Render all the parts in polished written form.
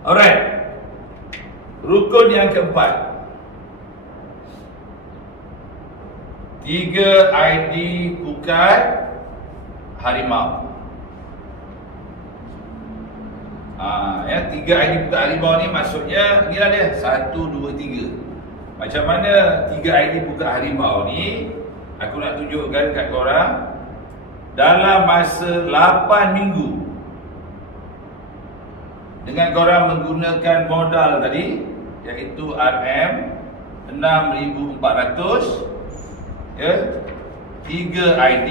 Alright. Rukun yang keempat. 3 ID pukat harimau. 3 ID pukat harimau ni maksudnya inilah dia 1, 2, 3. Macam mana 3 ID pukat harimau ni aku nak tunjukkan kat korang. Dalam masa 8 minggu dengan korang menggunakan modal tadi iaitu RM6,400, ya, 3 ID,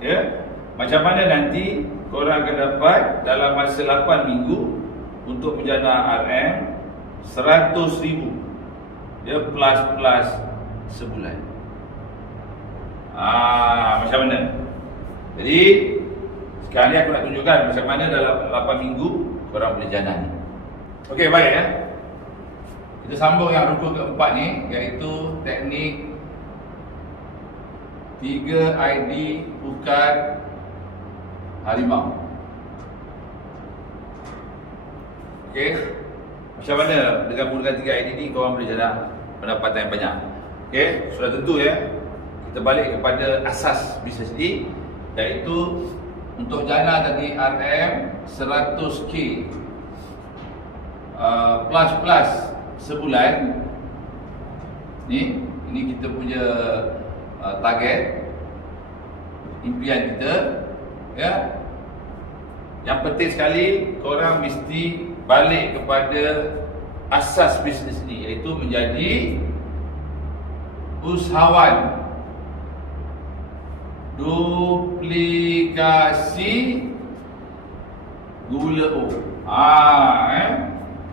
ya, macam mana nanti korang akan dapat dalam masa 8 minggu untuk menjana RM100,000, ya, plus sebulan. Macam mana? Jadi sekarang ni aku nak tunjukkan macam mana dalam 8 minggu korang boleh jana ni. Okey, baik ya. Kita sambung yang rukun keempat ni iaitu teknik 3 ID pukat harimau. Okey. Macam mana dengan menggunakan 3 ID ni korang boleh jana pendapatan yang banyak. Okey, sudah tentu ya. Kita balik kepada asas bisnes ni iaitu untuk jana tadi RM100K plus sebulan. Ini kita punya target, impian kita, ya. Yang penting sekali korang mesti balik kepada asas bisnes ni iaitu menjadi usahawan duplikasi gula O.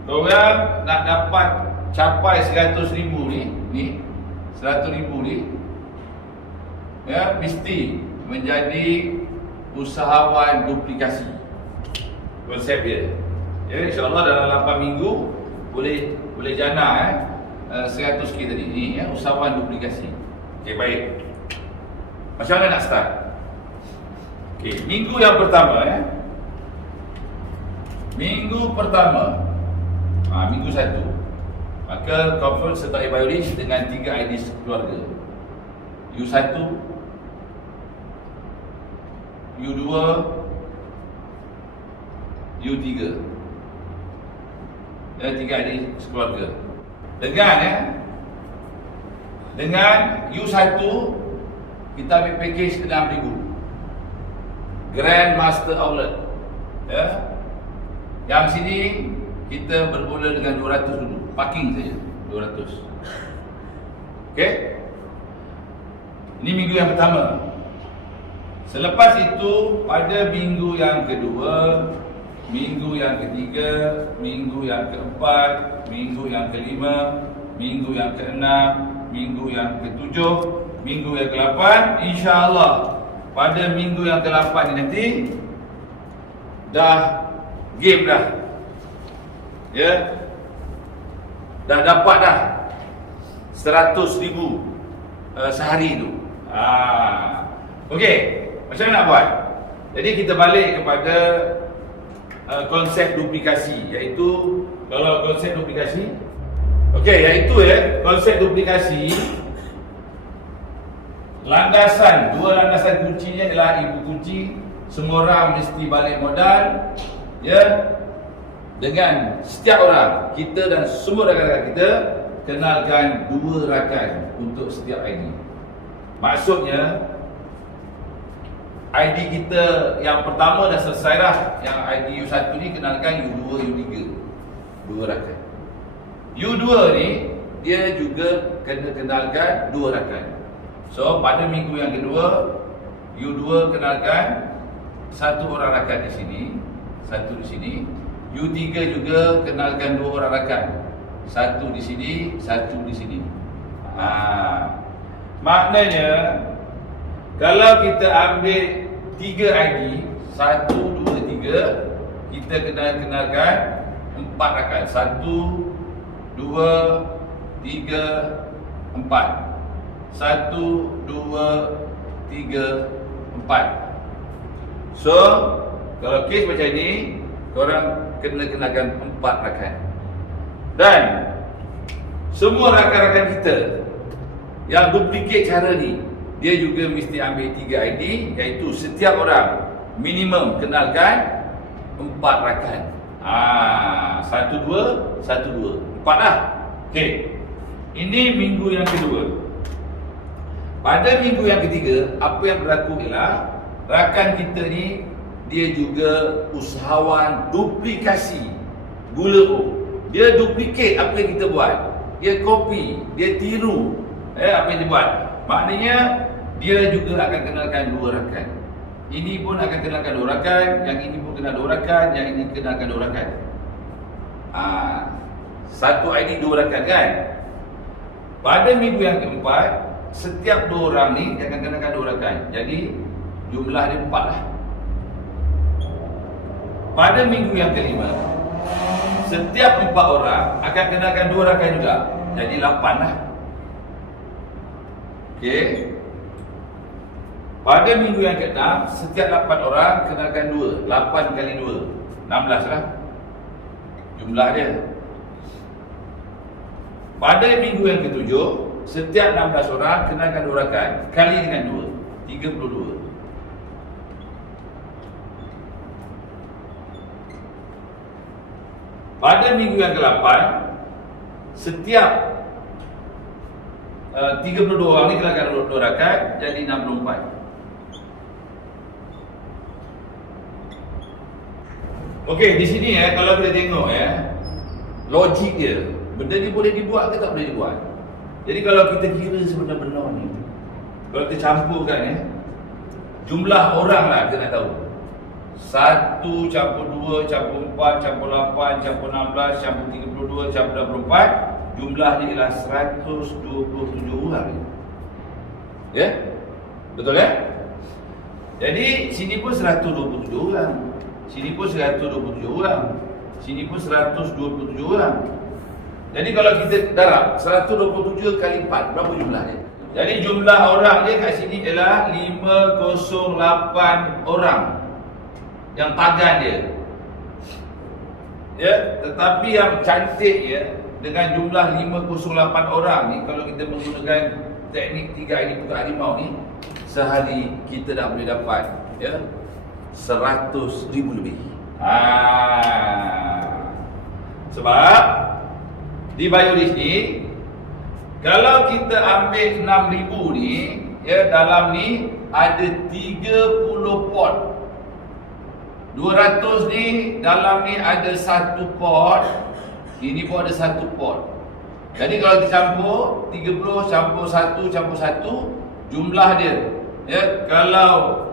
Korang nak dapat capai 100,000 ni 100,000 ni, ya, mesti menjadi usahawan duplikasi. Konsep dia. Ya, insya-Allah dalam 8 minggu boleh jana 100K tadi ni, ya, usahawan duplikasi. Okey, baik. Macam mana nak start? Okey, minggu yang pertama, ya. Minggu pertama, minggu 1, maka confirm sertai BioRich dengan 3 ID keluarga. U1, U2, U3. Ya, 3 ID sekeluarga. Dengan U1 kita ambil package 6,000 Grand Master Outlet, ya. Yang sini kita bermula dengan 200 dulu, parking saja 200. Okey. Ini minggu yang pertama. Selepas itu pada minggu yang kedua, minggu yang ketiga, minggu yang keempat, minggu yang kelima, minggu yang keenam, minggu yang ketujuh, minggu yang ke-8, insya-Allah pada minggu yang ke-8 ni nanti dah game dah. Ya. Dah dapat dah 100,000 sehari tu. Okey, macam mana nak buat? Jadi kita balik kepada konsep duplikasi iaitu kalau konsep duplikasi, okey, iaitu ya, konsep duplikasi dua landasan kuncinya ialah ibu kunci. Semua orang mesti balik modal, ya. Dengan setiap orang, kita dan semua rakan-rakan kita kenalkan 2 rakan untuk setiap ID. Maksudnya ID kita yang pertama dah selesai dah. Yang ID U1 ni kenalkan U2, U3, 2 rakan. U2 ni dia juga kena kenalkan 2 rakan. So pada minggu yang kedua, U2 kenalkan 1 orang rakan di sini, 1 di sini. U3 juga kenalkan 2 orang rakan, 1 di sini, 1 di sini. Maknanya kalau kita ambil 3 ID, 1, 2, 3, kita kenalkan 4 rakan. 1, 2, 3, 4. 1, 2, 3, 4. So kalau kes macam ni, korang kena kenakan 4 rakan. Dan semua rakan-rakan kita yang duplicate cara ni, dia juga mesti ambil 3 ID, iaitu setiap orang minimum kenalkan 4 rakan. 1, 2, 1, 2, 4 lah. Okey. Ini minggu yang kedua. Pada minggu yang ketiga, apa yang berlaku ialah rakan kita ni dia juga usahawan duplikasi gula O. Dia duplicate apa yang kita buat. Dia copy, dia tiru apa yang dia buat. Maknanya dia juga akan kenalkan 2 rakan. Ini pun akan kenalkan 2 rakan, yang ini pun kenal 2 rakan, yang ini kenalkan 2 rakan. Satu ID 2 rakan kan? Pada minggu yang keempat, setiap 2 orang ni dia akan kenalkan 2 rakan. Jadi jumlah dia 4 lah. Pada minggu yang kelima, setiap 4 orang akan kenalkan 2 rakan juga. Jadi 8 lah. Okey. Pada minggu yang ke-6, setiap 8 orang kenalkan 2. 8 kali 2, 16 lah jumlah dia. Pada minggu yang ke-7, setiap 16 orang kenalkan 2 rakan. Kali dengan 2, 32. Pada minggu yang ke-8, setiap 32 orang ni kenalkan 2 rakan, jadi 64. Okey, di sini kalau kita tengok logik dia, benda ni boleh dibuat ke tak boleh dibuat. Jadi kalau kita kira sebenar-benar ni, kalau kita campurkan jumlah orang lah kita nak tahu. 1 campur 2 campur 4 campur 8 campur 16 campur 32 campur 24, jumlahnya ialah 127 orang. Ya? Betul ya? Jadi sini pun 127 orang. Sini pun 127 orang. Sini pun 127 orang. Jadi kalau kita darab 127 kali 4, berapa jumlahnya? Jadi jumlah orang dia kat sini ialah 508 orang yang pagan dia. Ya, tetapi yang cantik dengan jumlah 508 orang ni, kalau kita menggunakan teknik 3 ini buka harimau ni, sehari kita dah boleh dapat 100,000 lebih. Sebab di Bioris ni, kalau kita ambil 6,000 ni, dalam ni ada 30 pot. 200 ni, dalam ni ada 1 pot. Ini pun ada 1 pot. Jadi kalau dicampur 30 campur 1 campur 1, jumlah dia kalau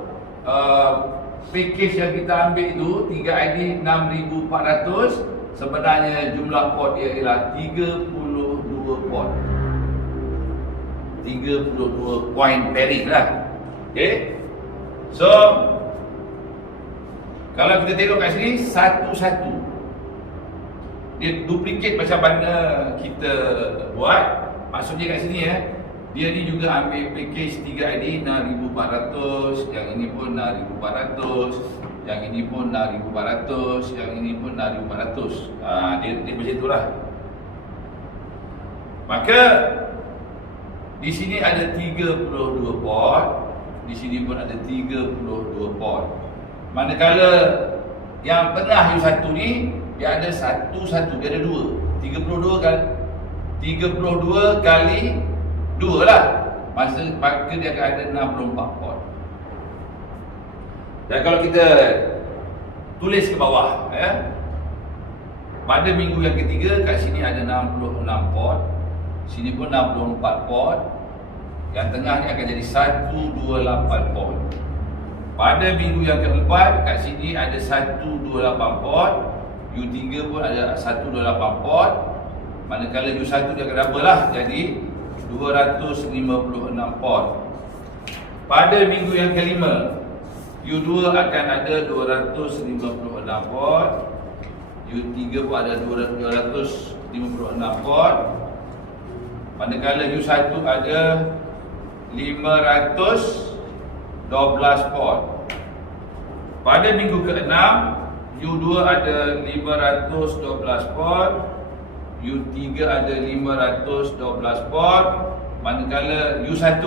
package yang kita ambil itu 3 ID 6,400, sebenarnya jumlah pot dia ialah 32 pot. 32 point pairing lah. Okey. So kalau kita tengok kat sini satu-satu, dia duplicate macam mana kita buat. Maksudnya kat sini dia ni juga ambil package 3 ID 6,400, yang ini pun 6,400, yang ini pun 6,400, yang ini pun 6,400. Dia macam itulah. Maka di sini ada 32 pot, di sini pun ada 32 pot. Manakala yang tengah U1 ni, dia ada satu-satu, dia ada 2. 32 kali 2 lah. Maka dia akan ada 64 pot. Dan kalau kita tulis ke bawah, pada minggu yang ketiga, kat sini ada 66 pot, sini pun 64 pot, yang tengah ni akan jadi 128 pot. Pada minggu yang keempat, kat sini ada 128 pot, U3 pun ada 128 pot. Manakala U1 dia akan double lah, jadi 256 pot. Pada minggu yang kelima, U2 akan ada 256 pot, U3 pun ada 256 pot. Manakala U1 ada 512 pot. Pada minggu ke-6, U2 ada 512 port, U3 ada 512 port, manakala U1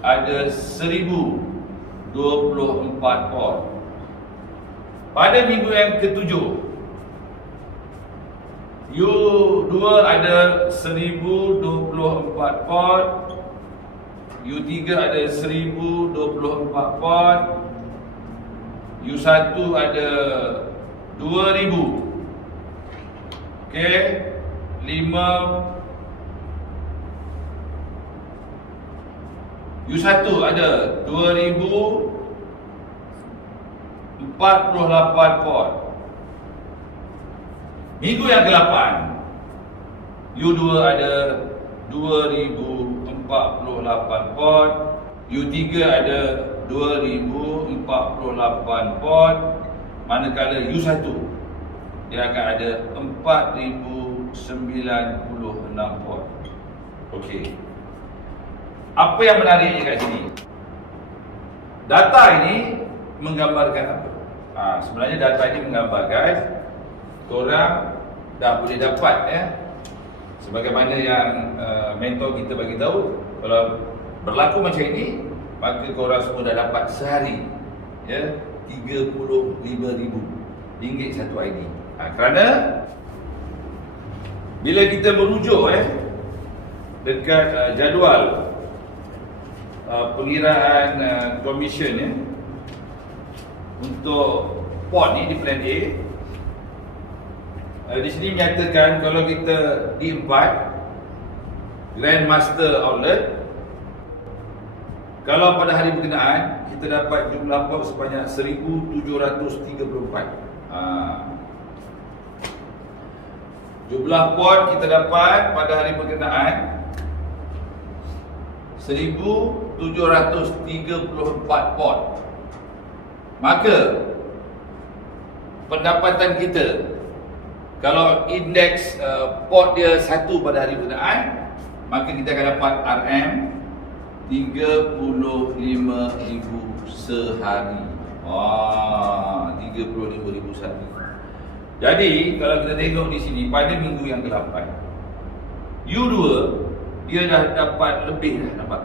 ada 1024 port. Pada minggu yang ketujuh, U2 ada 1024 port, U3 ada 1024 port, U1 ada 2000. Okey, 5 U1 ada 2048 port. Minggu yang ke-8, U2 ada 2048 port, U3 ada 2048 port, manakala U1 dia akan ada 4096 port. Okey. Apa yang menariknya kat sini? Data ini menggambarkan apa? Sebenarnya data ini menggambarkan korang dah boleh dapat sebagaimana yang mentor kita bagi tahu, kalau berlaku macam ini, maka korang semua dah dapat sehari RM35,000 satu ID. Kerana bila kita merujuk dekat jadual pengiraan komisen untuk port ni di plan A, di sini menyatakan kalau kita di 4 Grandmaster Outlet, kalau pada hari berkenaan kita dapat jumlah port sebanyak 1734. Jumlah port kita dapat pada hari berkenaan 1734 port. Maka pendapatan kita, kalau indeks port dia 1 pada hari berkenaan, maka kita akan dapat RM 35,000 sehari. 35,000 sehari. Jadi kalau kita tengok di sini pada minggu yang ke-8, U2 dia dah dapat lebih dah dapat.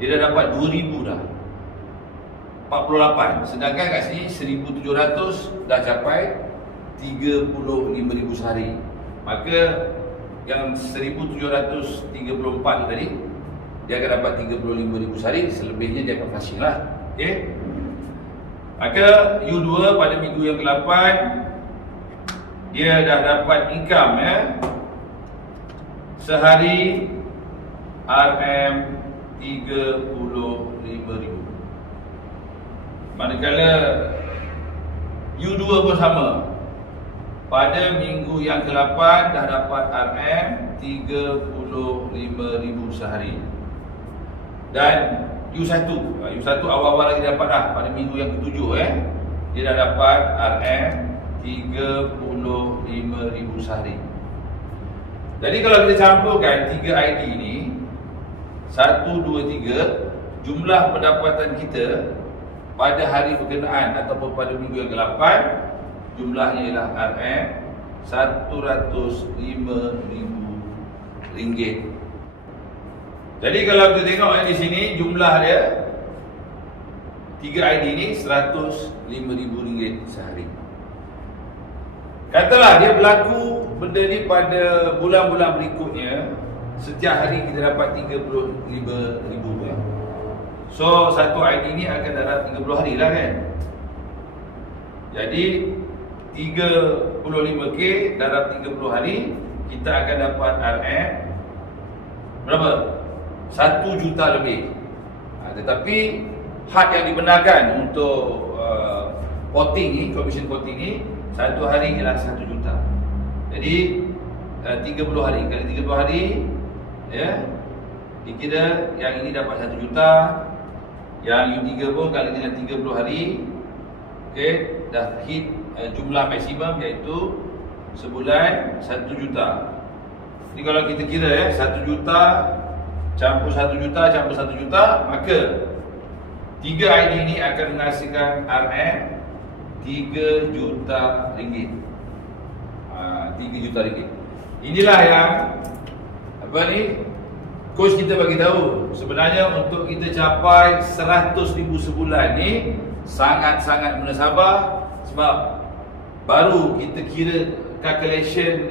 Dia dah dapat 2,000 dah. 48. Sedangkan kat sini 1,700 dah capai 35,000 sehari. Maka yang 1,734 tadi dia akan dapat 35,000 sehari, selebihnya dia akan flashing lah. Okey. Maka U2 pada minggu yang ke-8 dia dah dapat income sehari RM35,000. Manakala U2 pun sama, pada minggu yang ke-8 dah dapat RM35,000 sehari. Dan U1 awal-awal lagi dapat dah pada minggu yang ke-7 dia dah dapat RM35,000 sehari. Jadi kalau kita campurkan 3 ID ni 1, 2, 3, jumlah pendapatan kita pada hari berkenaan ataupun pada minggu yang ke-8 jumlahnya ialah RM105,000. Jadi kalau kita tengok di sini jumlah dia 3 ID ni RM105,000 sehari. Katalah dia berlaku benda ni pada bulan-bulan berikutnya, setiap hari kita dapat 35,000 So satu ID ni akan darat 30 hari lah kan. Jadi 35K darat 30 hari, kita akan dapat RM berapa? 1 juta lebih. Tetapi had yang dibenarkan untuk voting ni, komisen voting ni, satu hari ialah 1 juta. Jadi 30 hari kali 30 hari dikira yang ini dapat 1 juta, yang U3 pun kali dengan 30 hari, okey, dah hit jumlah maksimum iaitu sebulan 1 juta. Jadi kalau kita kira 1 juta campur 1 juta campur 1 juta, maka 3 ID ini akan menghasilkan RM 3 juta ringgit. 3 juta ringgit. Inilah yang coach kita bagi tahu. Sebenarnya untuk kita capai 100,000 sebulan ni sangat-sangat munasabah, sebab baru kita kira calculation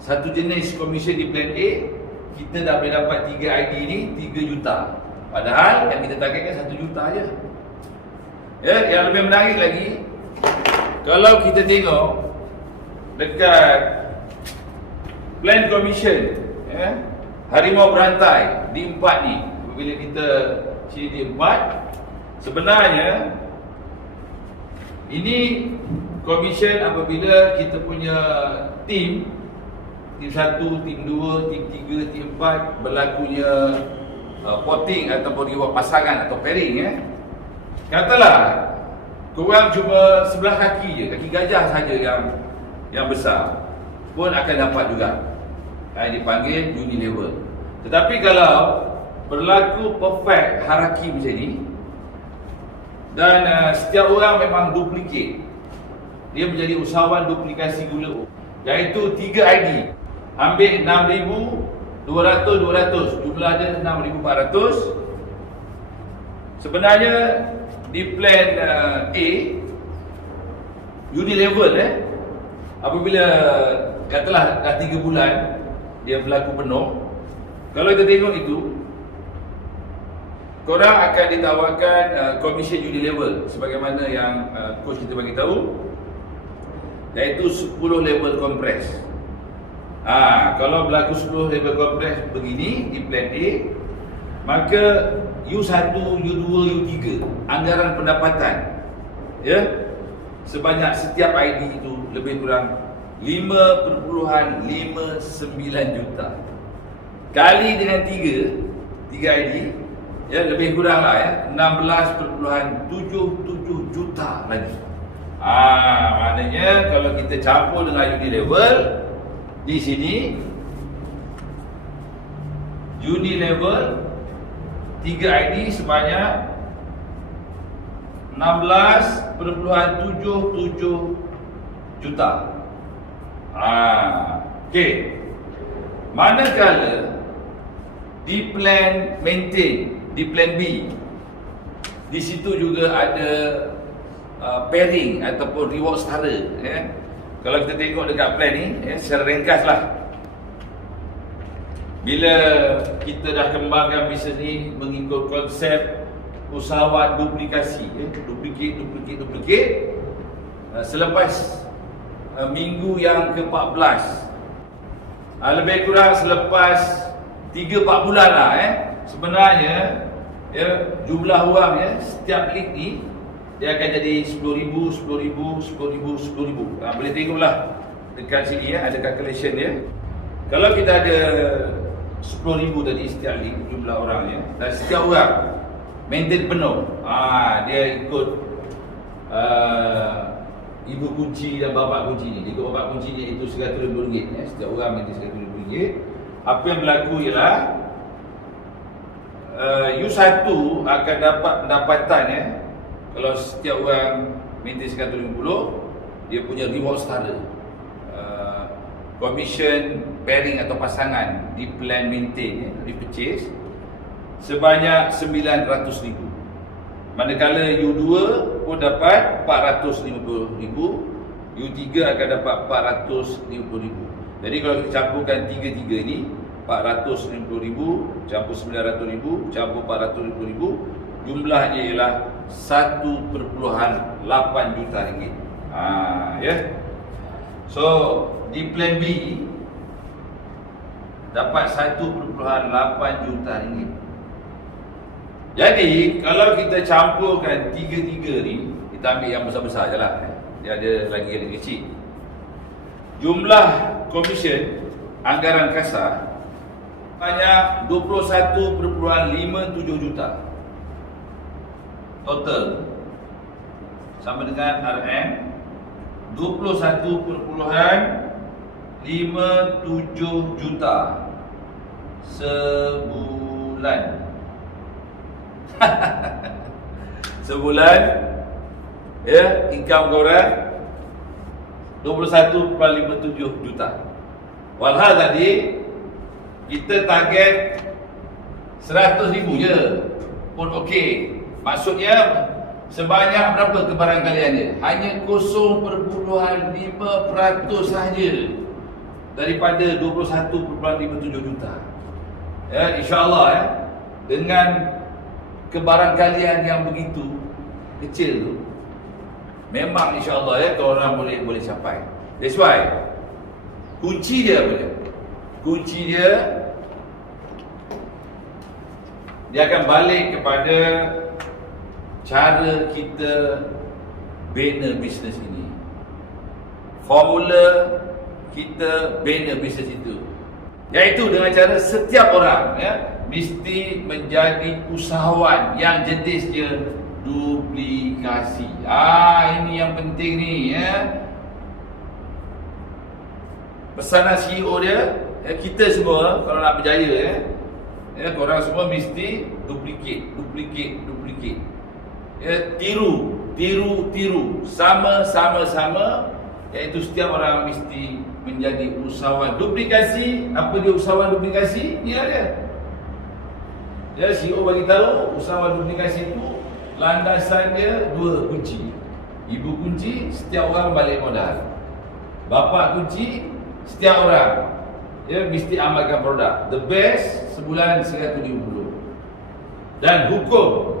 satu jenis komisen di plan A, kita dah boleh dapat 3 ID ni 3 juta. Padahal yang kita targetkan 1 juta je. Ya, yang lebih menarik lagi, kalau kita tengok dekat plan commission, ya, harimau berantai di 4 ni, apabila kita sini di 4, sebenarnya ini commission apabila kita punya tim 1, tim 2, tim 3, tim 4 berlakunya potting ataupun reward pasangan atau pairing, ya. Katalah korang cuma sebelah kaki je, kaki gajah saja yang besar pun akan dapat juga. Yang dipanggil uni level. Tetapi kalau berlaku perfect hierarchy macam ni, dan setiap orang memang duplicate, dia menjadi usahawan duplikasi gula, iaitu 3 ID. Ambil 6,200, jumlah dia 6,400. Sebenarnya di plan A, uni level, apabila katalah dah 3 bulan dia berlaku penuh, kalau kita tengok itu, korang akan ditawarkan komisen uni level sebagaimana yang coach kita bagi tahu, iaitu 10 level kompres. Kalau berlaku 10 level kompres begini di plan A, maka U1, U2, U3 anggaran pendapatan, ya, sebanyak setiap ID itu lebih kurang 5.59 juta. Kali dengan 3 ID, ya, lebih kurang lah, ya, 16.77 juta lagi. Maknanya kalau kita campur dengan uni level, di sini uni level 3 ID sebanyak 16.77 juta. Okey. Manakala di plan maintain, di plan B, di situ juga ada pairing ataupun reward setara, ya. Kalau kita tengok dekat plan ni, ya, secara ringkas lah, bila kita dah kembangkan bisnes ni mengikut konsep usahawan duplikasi, ya, duplicate, selepas minggu yang ke-14, lebih kurang selepas 3-4 bulan lah, sebenarnya, ya, jumlah wang, ya, setiap klik ni dia akan jadi 10,000, 10,000, 10,000, 10,000. Boleh tengoklah dekat sini, ya, ada calculation dia. Kalau kita ada 10,000 tadi setiap link jumlah orangnya, dan setiap orang maintain penuh, dia ikut ibu kunci dan bapa kunci ni. Ikut bapa kunci ni itu RM100,000, ya. Setiap orang maintain RM100,000. Apa yang berlaku ialah U1 akan dapat pendapatan, ya. Kalau setiap orang maintain RM150, dia punya reward setara. Commission pairing atau pasangan di plan maintain, ya, di purchase sebanyak RM900,000. Manakala U2 pun dapat RM450,000, U3 akan dapat RM450,000. Jadi kalau kita campurkan tiga-tiga ni, RM450,000 campur RM900,000 campur RM450,000, jumlahnya ialah RM1.8 juta. Ya. So di plan B dapat RM1.8 juta. Jadi kalau kita campurkan tiga-tiga ni, kita ambil yang besar-besar je lah, dia ada lagi yang kecil. Jumlah komisen anggaran kasar banyak 21.57 juta. Total sama dengan RM 21.57 juta sebulan. Sebulan Ya, income korang 21.57 juta. Walhal tadi kita target 100,000 je pun okey. Maksudnya sebanyak berapa kebarangkalian dia? Hanya 0.5% sahaja daripada 21.57 juta. Ya, insya-Allah ya. Dengan kebarangkalian yang begitu kecil tu, memang insya-Allah ya korang boleh capai. That's why kunci dia apa dia? Kunci dia akan balik kepada cara kita bina bisnes ini. Formula kita bina bisnes itu, iaitu dengan cara setiap orang ya mesti menjadi usahawan yang jenisnya duplikasi. Ini yang penting ni ya. Pesanan CEO dia, ya, kita semua kalau nak berjaya ya, korang semua mesti duplicate. Ya, tiru, sama, iaitu setiap orang mesti menjadi usahawan duplikasi. Apa dia usahawan duplikasi? Ni ada. Ya, CEO bagi tahu usahawan duplikasi itu landasan dia 2 kunci. Ibu kunci, setiap orang balik modal. Bapa kunci, setiap orang ya mesti amalkan produk. The best sebulan 150. Dan hukum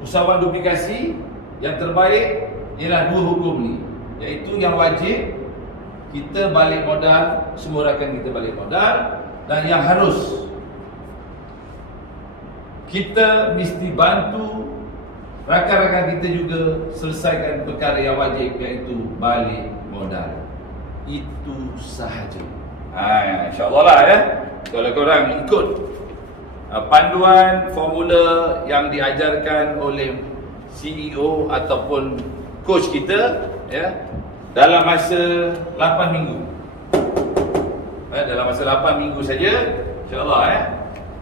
usahawan duplikasi yang terbaik ialah 2 hukum ni, iaitu yang wajib kita balik modal, semua rakan kita balik modal, dan yang harus kita mesti bantu rakan-rakan kita juga selesaikan perkara yang wajib, iaitu balik modal. Itu sahaja. InsyaAllah lah ya. Kalau korang ikut panduan formula yang diajarkan oleh CEO ataupun coach kita ya, dalam masa 8 minggu. Dalam masa 8 minggu saja, insyaAllah ya,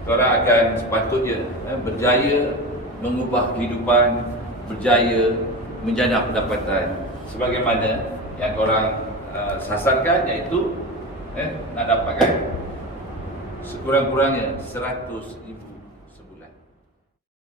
korang akan sepatutnya berjaya mengubah kehidupan, berjaya menjana pendapatan sebagaimana yang korang sasarkan, iaitu nak dapatkan sekurang-kurangnya 100,000